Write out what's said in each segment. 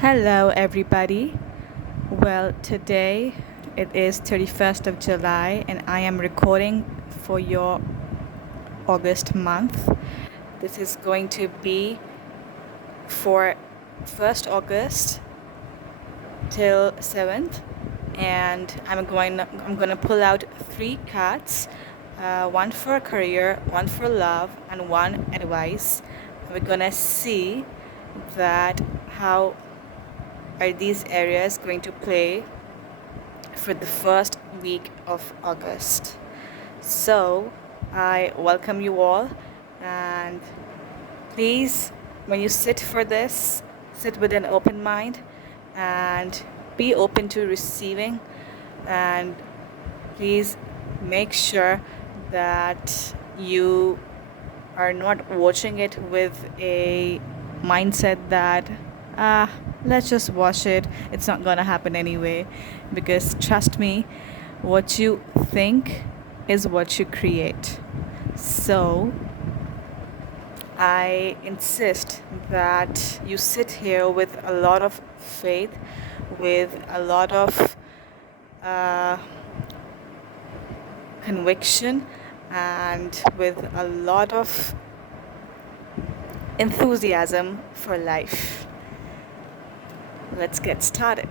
Hello, everybody. Well, today it is 31st of July, and I am recording for your August month. This is going to be for 1st August till 7th, and I'm going to pull out 3 cards, one for career, one for love, and one advice. We're going to see that how are these areas going to play for the first week of August. So I welcome you all, and please, when you sit for this, sit with an open mind and be open to receiving, and please make sure that you are not watching it with a mindset that let's just watch it, it's not gonna happen anyway, because trust me, what you think is what you create. So I insist that you sit here with a lot of faith, with a lot of uh, conviction, and with a lot of enthusiasm for life. Let's get started.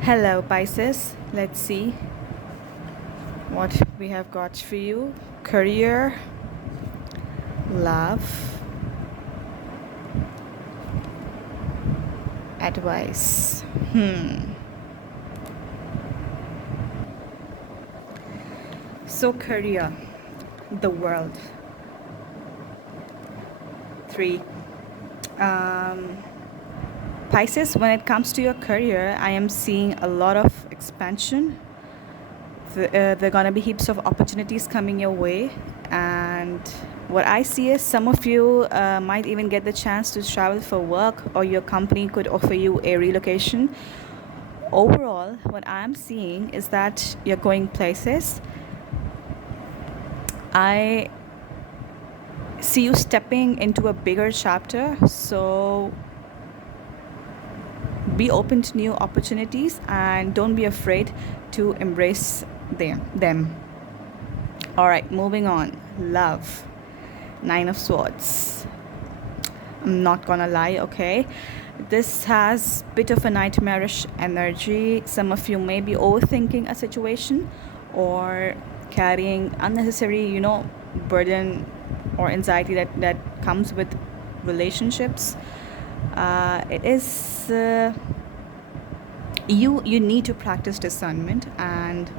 Hello, Pisces. Let's see what we have got for you. Career, love, advice. So, career, the world. 3. Pisces, when it comes to your career, I am seeing a lot of expansion. There are going to be heaps of opportunities coming your way. And what I see is some of you might even get the chance to travel for work, or your company could offer you a relocation. Overall, what I'm seeing is that you're going places. I see you stepping into a bigger chapter, so be open to new opportunities and don't be afraid to embrace them. All right, moving on. Love. 9 of Swords. I'm not gonna lie, okay? This has a bit of a nightmarish energy. Some of you may be overthinking a situation or carrying unnecessary, burden or anxiety that comes with relationships. It is you need to practice discernment, and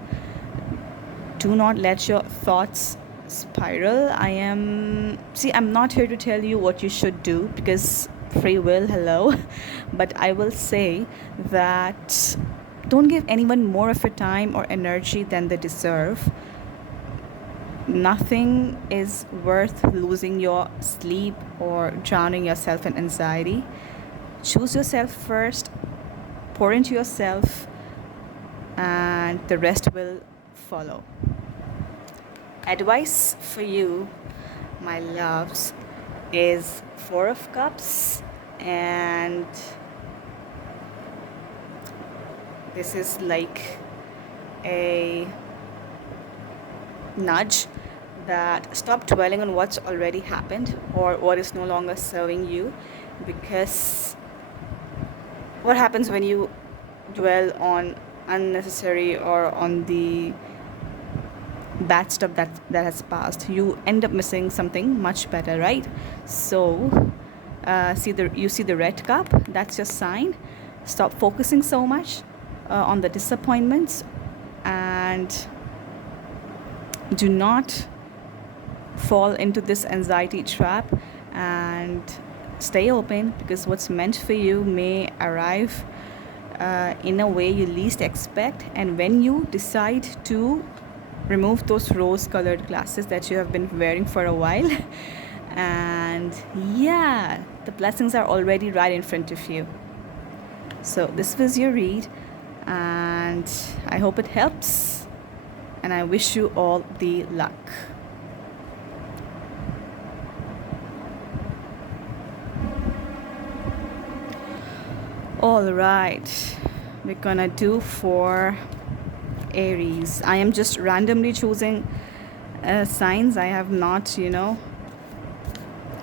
do not let your thoughts spiral. I'm not here to tell you what you should do, because free will, hello. But I will say that don't give anyone more of your time or energy than they deserve. Nothing is worth losing your sleep or drowning yourself in anxiety. Choose yourself first, pour into yourself, and the rest will follow. Advice for you, my loves, is 4 of Cups, and this is like a nudge that stop dwelling on what's already happened or what is no longer serving you, because what happens when you dwell on unnecessary or on the bad stuff that has passed, you end up missing something much better, right? So you see the red cup, that's your sign. Stop focusing so much on the disappointments, and do not fall into this anxiety trap, and stay open, because what's meant for you may arrive in a way you least expect. And when you decide to remove those rose colored glasses that you have been wearing for a while, and yeah, the blessings are already right in front of you. So this was your read, and I hope it helps, and I wish you all the luck. All right, we're gonna do for Aries. I am just randomly choosing signs. I have not,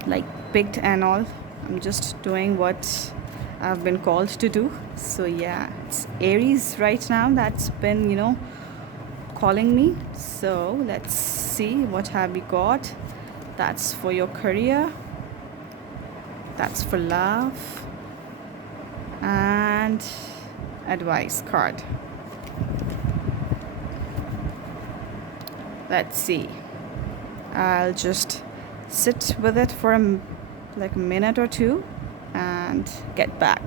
like picked and all. I'm just doing what I've been called to do. So yeah, it's Aries right now that's been, calling me. So let's see what have we got. That's for your career. That's for love. And advice card. Let's see. I'll just sit with it for like a minute or two and get back.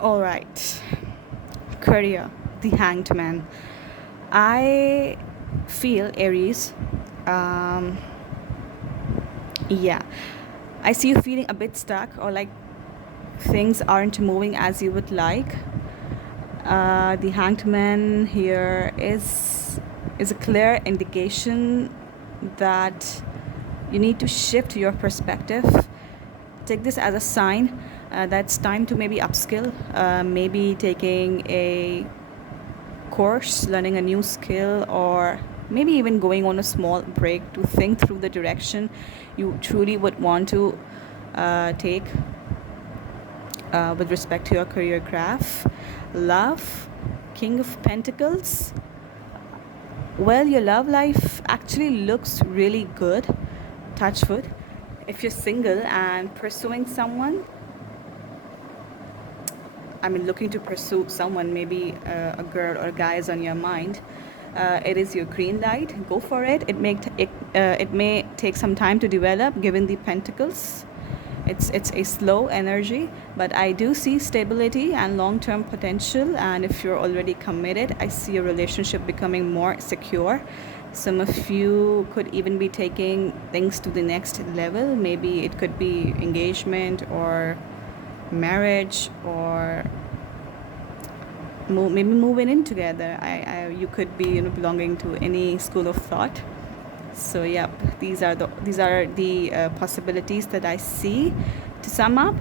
All right. Career, the Hanged Man. I feel Aries. Yeah. I see you feeling a bit stuck, or like things aren't moving as you would like. The Hanged Man here is a clear indication that you need to shift your perspective. Take this as a sign that it's time to maybe upskill, maybe taking a course, learning a new skill, or maybe even going on a small break to think through the direction you truly would want to take with respect to your career graph. Love, King of Pentacles. Well, your love life actually looks really good, touch wood. If you're single and pursuing someone, looking to pursue someone, maybe a girl or a guy is on your mind, it is your green light. Go for it. It may take some time to develop, given the pentacles. It's a slow energy, but I do see stability and long-term potential. And if you're already committed, I see your relationship becoming more secure. Some of you could even be taking things to the next level. Maybe it could be engagement or marriage, or maybe moving in together. You could be belonging to any school of thought. So yep, these are the possibilities that I see. To sum up,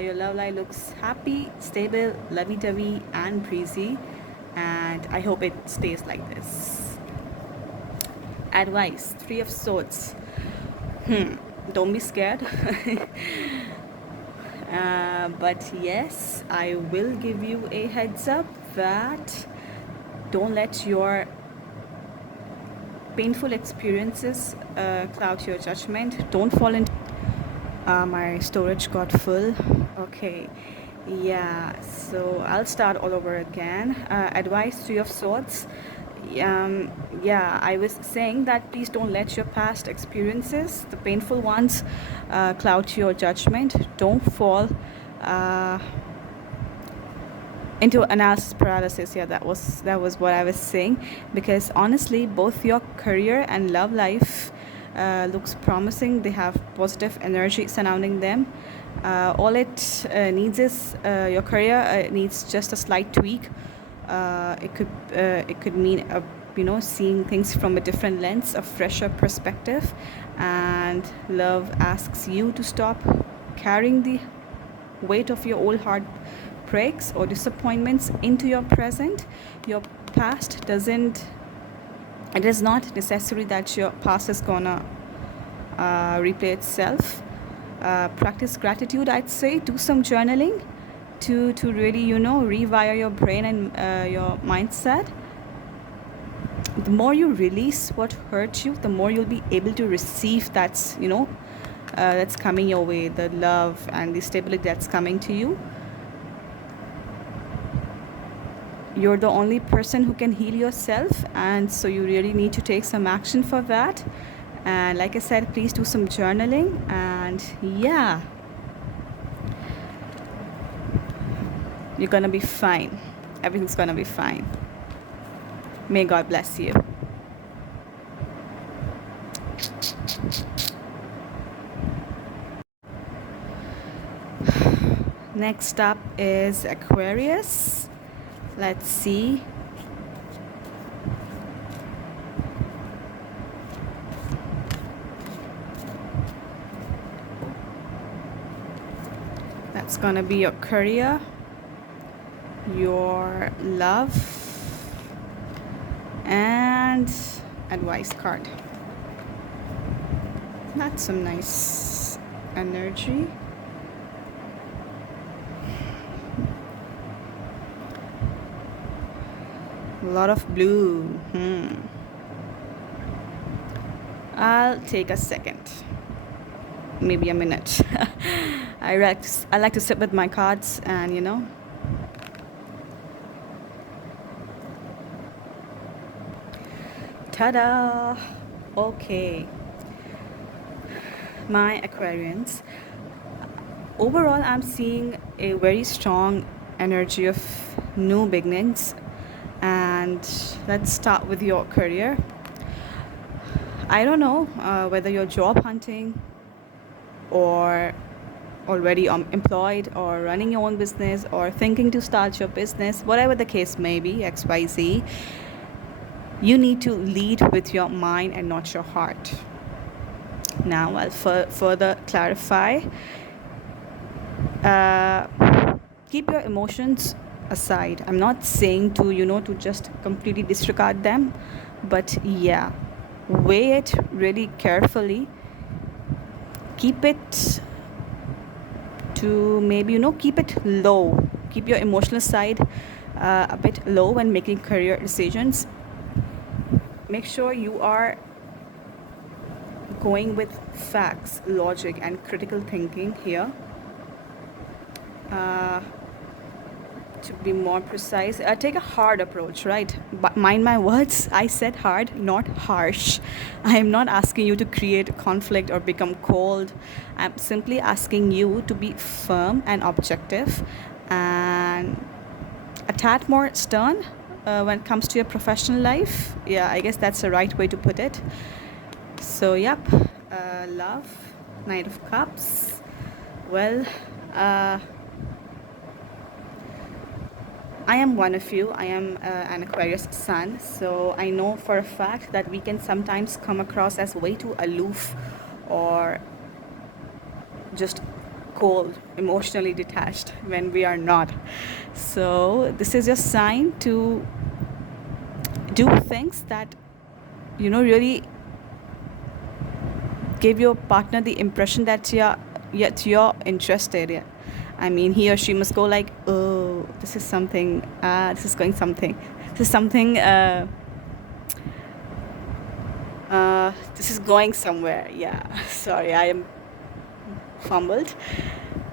your love life looks happy, stable, lovey-dovey, and breezy, and I hope it stays like this. Advice: Three of Swords. Don't be scared. But yes, I will give you a heads up that don't let your painful experiences cloud your judgment. Don't fall into my storage got full. Okay, yeah, so I'll start all over again. Advice: Three of Swords. Yeah, I was saying that please don't let your past experiences, the painful ones, cloud your judgment. Don't fall into analysis paralysis. Yeah, that was what I was saying, because honestly both your career and love life looks promising. They have positive energy surrounding them. All it needs is your career needs just a slight tweak. It could mean seeing things from a different lens, a fresher perspective. And love asks you to stop carrying the weight of your old heartbreaks or disappointments into your present. Your past doesn't, it is not necessary that your past is gonna replay itself. Practice gratitude, I'd say. Do some journaling to really rewire your brain and your mindset. The more you release what hurt you, the more you'll be able to receive that's coming your way, the love and the stability that's coming to you. You're the only person who can heal yourself, and so you really need to take some action for that. And like I said, please do some journaling, and yeah, you're gonna be fine. Everything's gonna be fine. May God bless you. Next up is Aquarius. Let's see. gonna be your career, your love, and advice card. That's some nice energy. A lot of blue. I'll take a second, maybe a minute. I like to sit with my cards and ta-da. Okay, my Aquarians, overall I'm seeing a very strong energy of new beginnings. And let's start with your career. I don't know whether you're job hunting or already employed or running your own business or thinking to start your business, whatever the case may be, XYZ. You need to lead with your mind and not your heart. Now I'll further clarify. Keep your emotions aside. I'm not saying to to just completely disregard them, but yeah, weigh it really carefully. Keep it to maybe keep it low. Keep your emotional side a bit low when making career decisions. Make sure you are going with facts, logic, and critical thinking here. To be more precise, take a hard approach, right? But mind my words, I said hard, not harsh. I am not asking you to create conflict or become cold. I'm simply asking you to be firm and objective and a tad more stern when it comes to your professional life. Yeah, I guess that's the right way to put it. So, yep, love, Knight of Cups. Well, I am one of you. I am an Aquarius sun, so I know for a fact that we can sometimes come across as way too aloof or just cold, emotionally detached when we are not. So this is your sign to do things that really give your partner the impression that you're interested in. I mean, he or she must go like, oh, this is something, this is going something, this is something, this is going somewhere. Yeah, sorry, I am fumbled.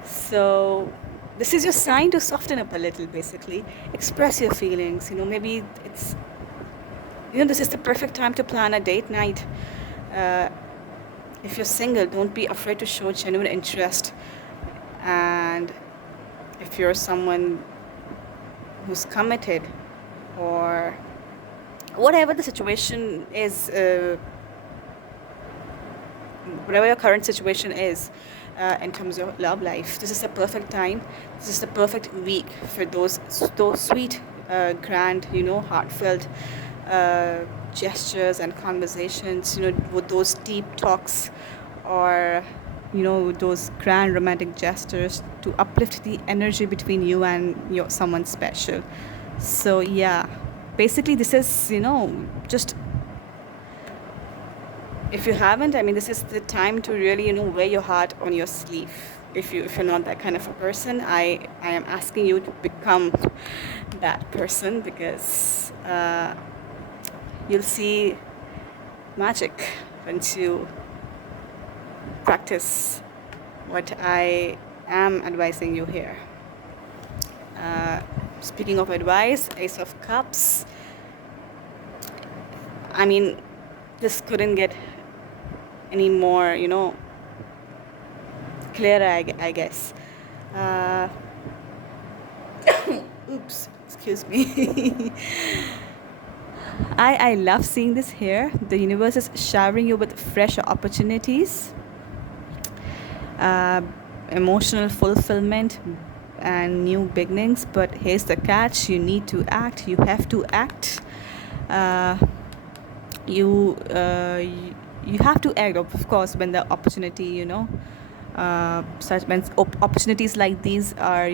So this is your sign to soften up a little, basically. Express your feelings. Maybe it's, this is the perfect time to plan a date night. If you're single, don't be afraid to show genuine interest. And if you're someone who's committed or whatever the situation is, whatever your current situation is in terms of love life, this is the perfect time. This is the perfect week for those sweet, grand, heartfelt gestures and conversations, with those deep talks or those grand romantic gestures to uplift the energy between you and someone special. So yeah, basically this is just, if you haven't, I mean, this is the time to really wear your heart on your sleeve. If you're not that kind of a person, I am asking you to become that person, because you'll see magic once you practice what I am advising you here. Speaking of advice, Ace of Cups. I mean, this couldn't get any more, clearer, I guess. Oops, excuse me. I love seeing this here. The universe is showering you with fresh opportunities, emotional fulfillment, and new beginnings. But here's the catch: you need to act. You have to act. You have to act, of course, when the opportunity such opportunities like these are,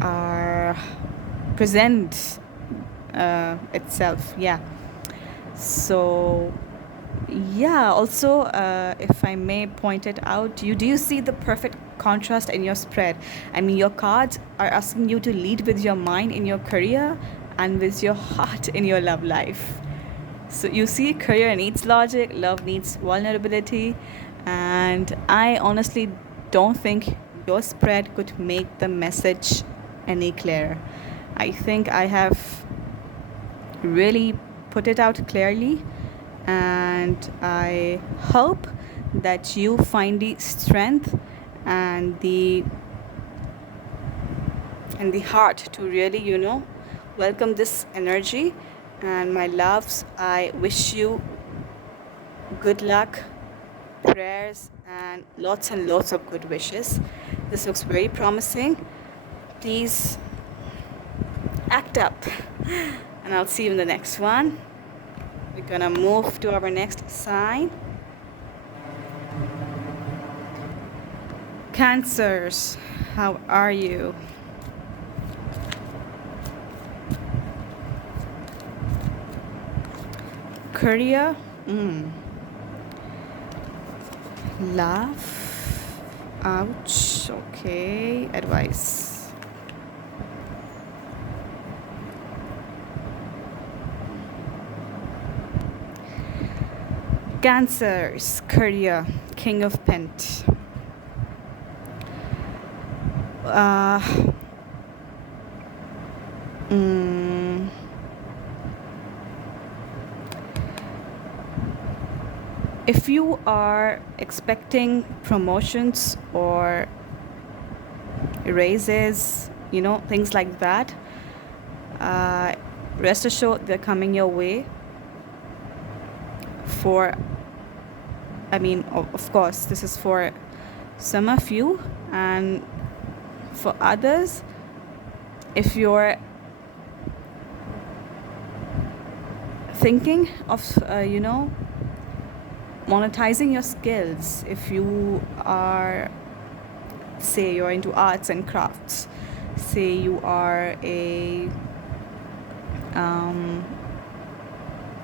are present itself. Yeah. So yeah, also, if I may point it out, do you see the perfect contrast in your spread? I mean, your cards are asking you to lead with your mind in your career and with your heart in your love life. So you see, career needs logic, love needs vulnerability, and I honestly don't think your spread could make the message any clearer. I think I have really put it out clearly, and I hope that you find the strength and the heart to really, welcome this energy. And my loves, I wish you good luck, prayers, and lots of good wishes. This looks very promising. Please act up, and I'll see you in the next one. We're gonna move to our next sign. Cancers, how are you? Career, love, ouch, okay, advice. Cancers, career, King of Pent. If you are expecting promotions or raises, things like that, rest assured they're coming your way. Of course, this is for some of you, and for others, if you're thinking of, monetizing your skills, if you are, say, you're into arts and crafts, say you are a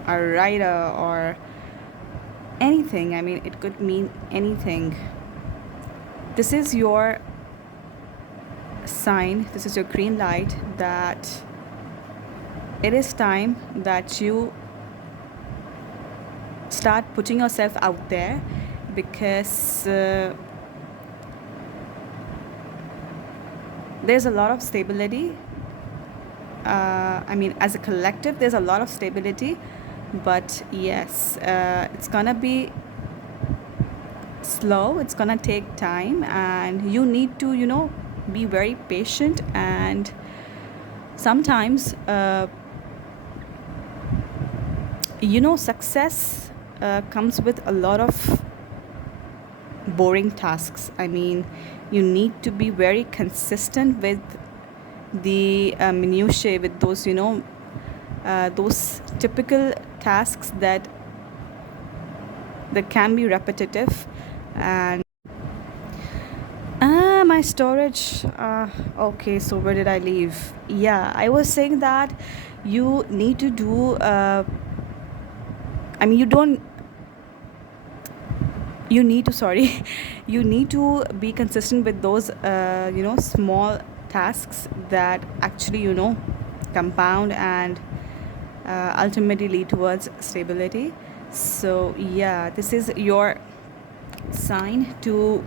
writer or anything, I mean, it could mean anything. This is your sign, this is your green light that it is time that you start putting yourself out there, because there's a lot of stability. As a collective, there's a lot of stability, but yes, it's gonna be slow, it's gonna take time, and you need to, be very patient. And sometimes, success comes with a lot of boring tasks. I mean, you need to be very consistent with the minutiae, with those, those typical tasks that can be repetitive. And my storage, okay, so where did I leave? Yeah, I was saying that you need to do, you need to sorry you need to be consistent with those small tasks that actually compound and ultimately lead towards stability. So yeah, this is your sign to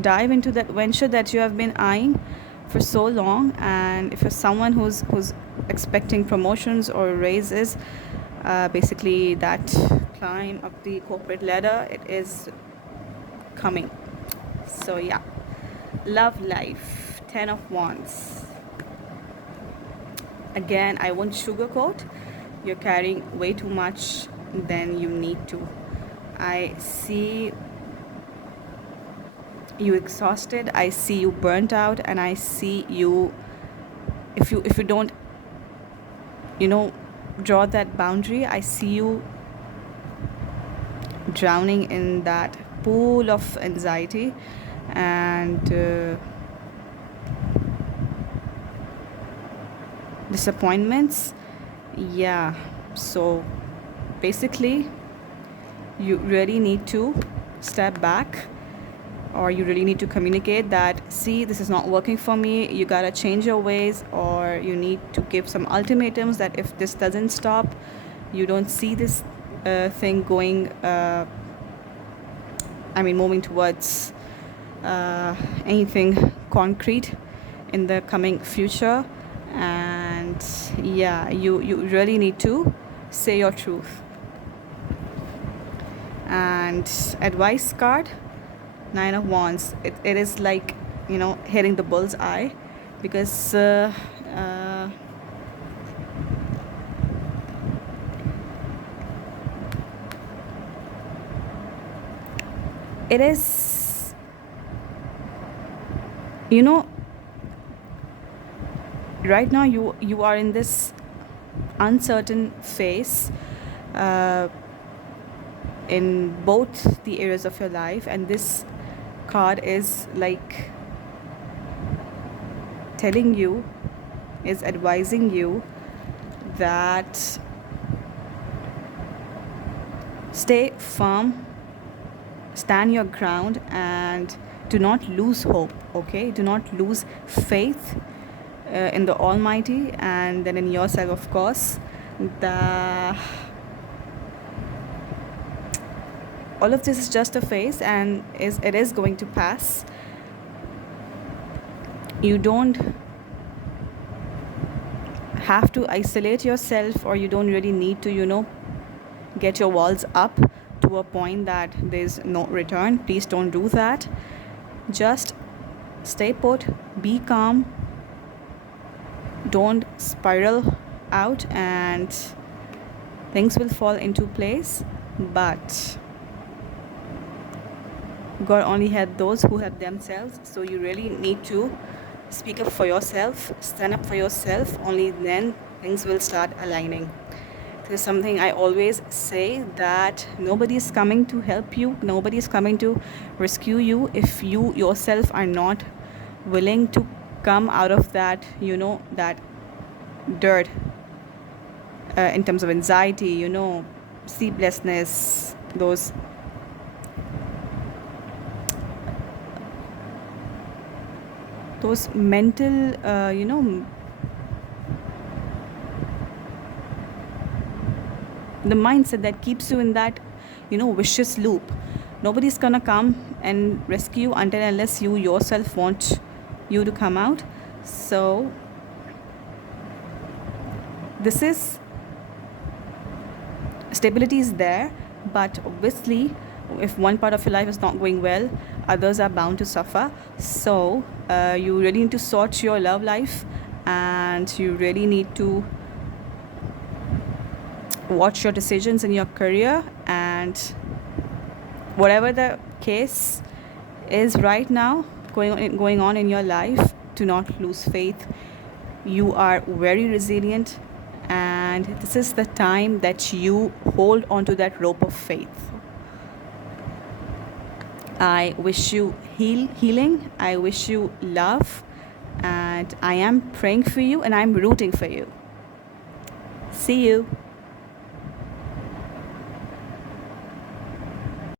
dive into that venture that you have been eyeing for so long. And if you're someone who's expecting promotions or raises, basically that climb up the corporate ladder, it is coming. So yeah, love life, 10 of Wands. Again, I won't sugarcoat, you're carrying way too much than you need to. I see you exhausted, I see you burnt out, and I see you, if you don't draw that boundary, I see you drowning in that full of anxiety and disappointments. Yeah, so basically you really need to step back, or you really need to communicate that, see, this is not working for me, you gotta change your ways, or you need to give some ultimatums that if this doesn't stop, you don't see this thing going moving towards anything concrete in the coming future. And yeah, you really need to say your truth. And advice card, 9 of Wands, it is like, hitting the bull's eye, because it is, right now you are in this uncertain phase in both the areas of your life, and this card is like telling you, is advising you that stay firm, stand your ground, and do not lose hope, okay? Do not lose faith in the Almighty, and then in yourself, of course. All of this is just a phase, and it is going to pass. You don't have to isolate yourself, or you don't really need to, get your walls up to a point that there's no return. Please don't do that. Just stay put, be calm, don't spiral out, and things will fall into place. But God only help those who help themselves. So you really need to speak up for yourself, stand up for yourself. Only then things will start aligning. There's something I always say, that nobody is coming to help you, nobody is coming to rescue you if you yourself are not willing to come out of that, that dirt in terms of anxiety, sleeplessness, those mental, the mindset that keeps you in that, vicious loop. Nobody's gonna come and rescue you until unless you yourself want you to come out. So this is, stability is there, but obviously if one part of your life is not going well, others are bound to suffer. So you really need to sort your love life, and you really need to watch your decisions in your career. And whatever the case is right now going on in your life, do not lose faith. You are very resilient, and this is the time that you hold onto that rope of faith. I wish you healing. I wish you love, and I am praying for you, and I'm rooting for you. See you.